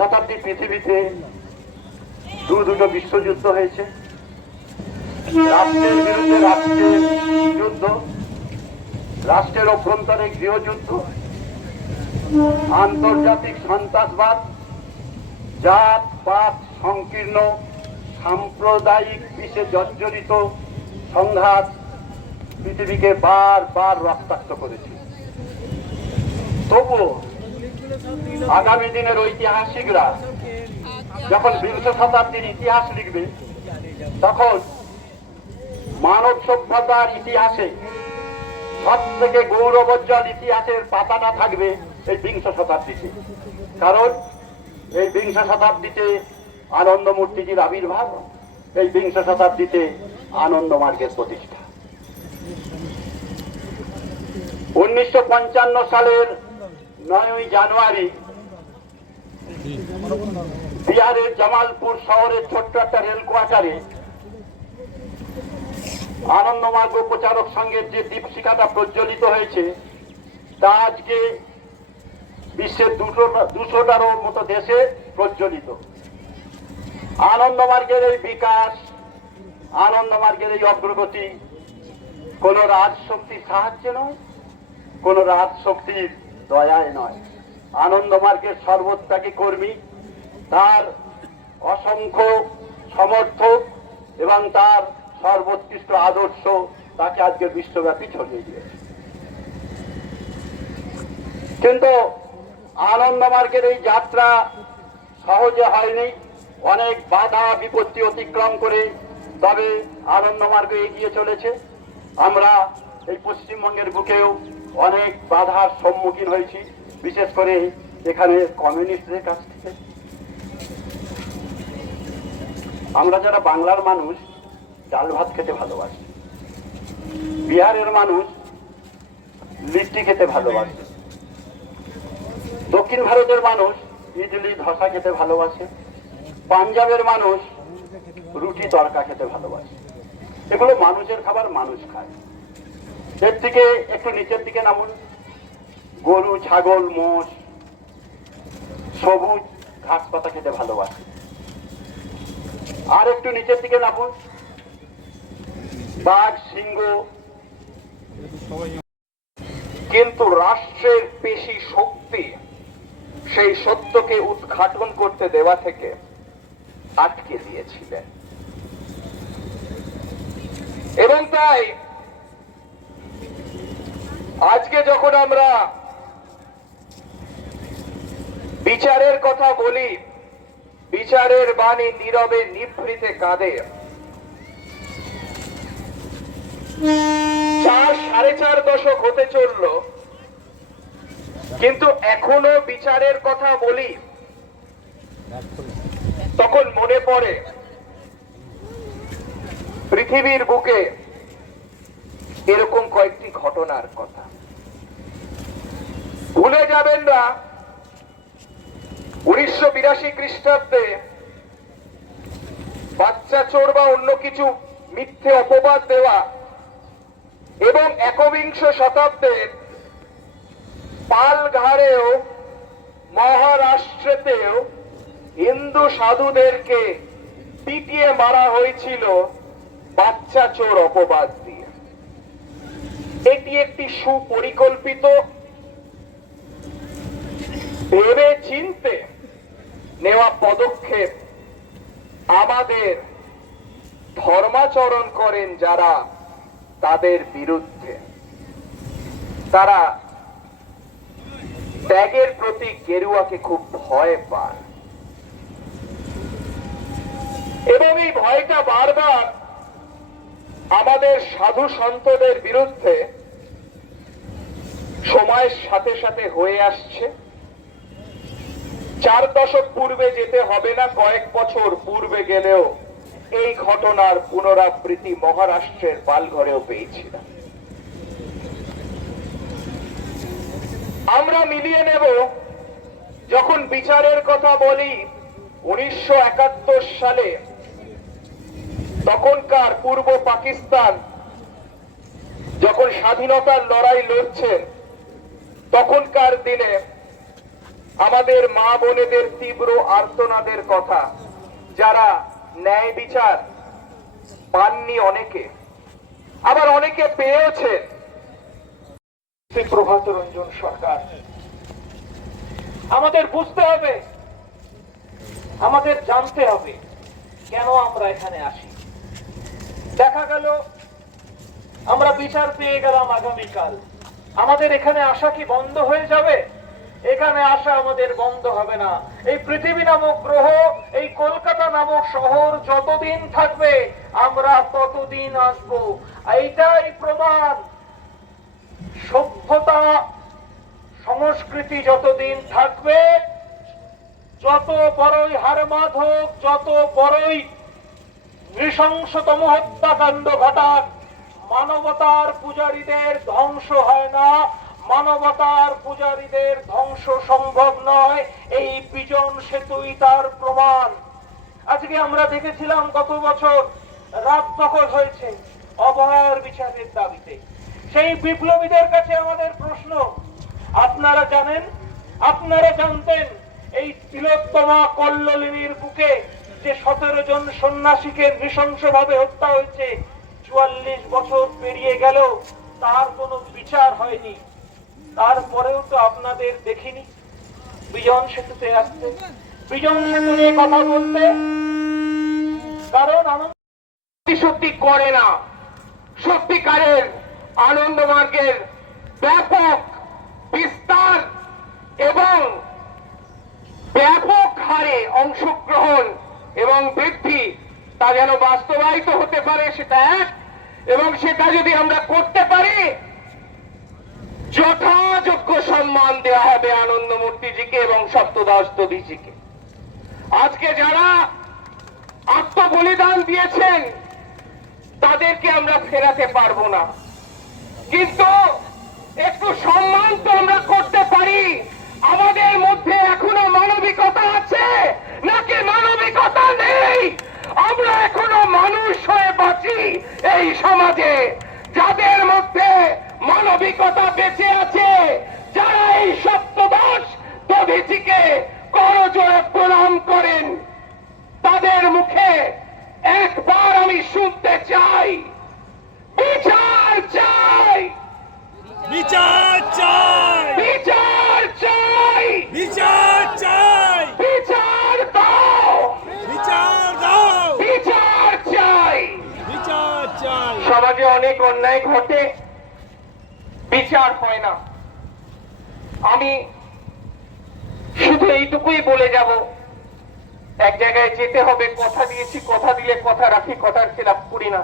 শতাব্দীর পৃথিবীতে দুটো বিশ্বযুদ্ধ হয়েছে। রাষ্ট্রের বিরুদ্ধে রাষ্ট্রের যুদ্ধ, রাষ্ট্রের অভ্যন্তরে গৃহযুদ্ধ, আন্তর্জাতিক সন্ত্রাসবাদ, জাত পাত সংকীর্ণ সাম্প্রদায়িক বিষে জর্জরিত সংঘাত পৃথিবীকে বারবার রক্তাক্ত করেছে। তবুও আগামী দিনের ঐতিহাসিকরা যখন বিংশ শতাব্দীর ইতিহাস লিখবে, তখন মানব সভ্যতার ইতিহাসে সব থেকে গৌরবোজ্জ্বল ইতিহাসের পাতাটা থাকবে এই বিংশ শতাব্দীতে। কারণ এই বিংশ শতাব্দীতে আনন্দ মূর্তিজির আবির্ভাব, এই বিংশ শতাব্দীতে আনন্দ মার্গের প্রতিষ্ঠা। 1955 সালের 9ই জানুয়ারি বিহারের জামালপুর শহরের ছোট্ট একটা রেল কোয়ার্টারে আনন্দমার্গ প্রচারক সংঘের যে দীপশিখাটা প্রজ্বলিত হয়েছে, তা আজকে বিশ্বের 200টারও মতো দেশে প্রজ্বলিত। আনন্দমার্গের এই বিকাশ, আনন্দমার্গের এই অগ্রগতি কোন রাজশক্তির সাহায্যে নয়, কোন রাজশক্তির দয়ায় নয়। আনন্দমার্গের সর্বত্যাগী কর্মী, তার অসংখ্য সমর্থক এবং তার সর্বোৎকৃষ্ট আদর্শ তাকে আজকে বিশ্বব্যাপী ছড়িয়ে দিয়েছে। কিন্তু আনন্দমার্গের এই যাত্রা সহজে হয়নি, অনেক বাধা বিপত্তি অতিক্রম করে তবে আনন্দমার্গ এগিয়ে চলেছে। আমরা এই পশ্চিমবঙ্গের বুকেও অনেক বাধার সম্মুখীন হয়েছি, বিশেষ করে এখানে কমিউনিস্টদের কাছ থেকে। আমরা যারা বাংলার মানুষ ডাল ভাত খেতে ভালোবাসি, বিহারের মানুষ লিট্টি খেতে ভালোবাসে, দক্ষিণ ভারতের মানুষ ইডলি ধোসা খেতে ভালোবাসে, পাঞ্জাবের মানুষ রুটি তড়কা খেতে ভালোবাসে। এগুলো মানুষের খাবার, মানুষ খায়। এর থেকে একটু নিচের দিকে নামুন, গরু ছাগল মোষ সবুজ ঘাস পাতা খেতে ভালোবাসে। আর একটু নিচের দিকে নামুন, বাঘ সিংহ। কিন্তু রাষ্ট্রের পেশি শক্তি সেই সত্যকে উদ্ঘাটন করতে দেওয়া থেকে আটকে দিয়েছিলেন। এবং তাই আজকে যখন আমরা বিচারের কথা বলি, বিচারের বাণী নীরবে নিভৃতে কাঁদে। 4-4.5 দশক হতে চলল, কিন্তু এখনো বিচারের কথা বলি তখন মনে পড়ে পৃথিবীর বুকে এরকম কয়েকটি ঘটনার কথা। ভুলে যাবেন না 1982 খ্রিস্টাব্দে বাচ্চা চোর বা অন্য কিছু মিথ্যে অপবাদ দেওয়া এবং 21 শতাব্দের পালঘাড়েও মহারাষ্ট্রেতেও হিন্দু সাধুদেরকে পিটিয়ে মারা হয়েছিল বাচ্চা চোর অপবাদ দিয়ে। এটি একটি সুপরিকল্পিত, ভেবে চিন্তে নেওয়া পদক্ষেপ। আমাদের ধর্মাচরণ করেন যারা, তাদের বিরুদ্ধে তারা ত্যাগের প্রতি গেরুয়াকে খুব ভয় পান এবং এই ভয়টা বারবার আমাদের সাধু সন্তদের বিরুদ্ধে সময়ের সাথে সাথে হয়ে আসছে। 4 দশক পূর্বে যেতে হবে না, কয়েক বছর পূর্বে গেলেও এই ঘটনার পুনরাবৃত্তি মহারাষ্ট্রের পালঘরেও পেয়েছিলাম। আমরা মিলিয়ে নেব, যখন বিচারের কথা বলি 1971 সালে তখনকার পূর্ব পাকিস্তান যখন স্বাধীনতার লড়াই লড়ছেন, তখনকার দিনে আমাদের মা বোনেদের তীব্র আর্তনাদের কথা, যারা ন্যায় বিচার পাননি অনেকে, আবার অনেকে পেয়েছেন। শ্রী প্রভাত রঞ্জন সরকার, আমাদের বুঝতে হবে, আমাদের জানতে হবে কেন আমরা এখানে আসি। দেখা গেল আমরা বিচার পেয়ে গেলাম আগামীকাল, আমাদের এখানে আসা কি বন্ধ হয়ে যাবে? এখানে আসা আমাদের বন্ধ হবে না। এই পৃথিবী নামক গ্রহ, এই কলকাতা নামক শহর যতদিন থাকবে আমরা ততদিন আসবো। এইটাই প্রমাণ। সভ্যতা সংস্কৃতি যতদিন থাকবে, যত বড়ই হারমাদ হোক, যত বড়ই নৃশংসতম হত্যাকাণ্ড ঘটাক, মানবতার পূজারীদের ধ্বংস হয় না, মানবতার পূজারীদের ধ্বংস সম্ভব নয়। এই বিজন সেতুই তার প্রমাণ। আজকে আমরা দেখেছিলাম গত বছর রাত দখল হয়েছে অভয়ার বিচারের দাবিতে। সেই বিপ্লবীদের কাছে আমাদের প্রশ্ন, আপনারা জানেন, আপনারা জানতেন এই তিলোত্তমা কল্লোলিনীর বুকে যে 17 জন সন্ন্যাসীকে নৃশংসভাবে হত্যা হয়েছে, 44 বছর পেরিয়ে গেল, তার কোনো বিচার হয়নি। তারপরেও তো আপনাদের দেখিনি বিজন সেতুতে আসতে, বিজন সেতু নিয়ে কথা বলতে। কারণ আনন্দ সত্যি করে না। সত্যিকারের আনন্দ মার্গের ব্যাপক বিস্তার এবং ব্যাপক হারে অংশগ্রহণ এবং বৃদ্ধি তা যেন বাস্তবায়িত হতে পারে, সেটা এক। এবং সেটা যদি আমরা করতে পারি, যথাযোগ্য সম্মান দেওয়া হবে আনন্দমূর্তিজিকে এবং সপ্তদাসজিকে। আজকে যারা আত্মবলিদান দিয়েছেন তাদেরকে আমরা ফেরাতে পারবো না, কিন্তু একটু সম্মান তো আমরা করতে পারি। আমাদের মধ্যে এখনো মানবিকতা আছে নাকি মানবিকতা নেই? আমরা এখনো মানুষ হয়ে বাঁচি এই সমাজে। যাদের মধ্যে মানবিকতা বেঁচে আছে, যারা এই সপ্তদশ দধিজিকে করজোড়ে প্রণাম করেন, তাদের মুখে একবার আমি শুনতে চাই, বিচার চাই, বিচার চাই, বিচার চাই, বিচার চাই, বিচার দাও, বিচার দাও, বিচার চাই। বিচার চাই। সমাজে অনেক অন্যায় ঘটে, বিচার হয় না। আমি শুধু এইটুকুই বলে যাব, এক জায়গায় যেতে হবে, কথা দিয়েছি, কথা দিলে কথা রাখি, কথার খেলাপ করি না।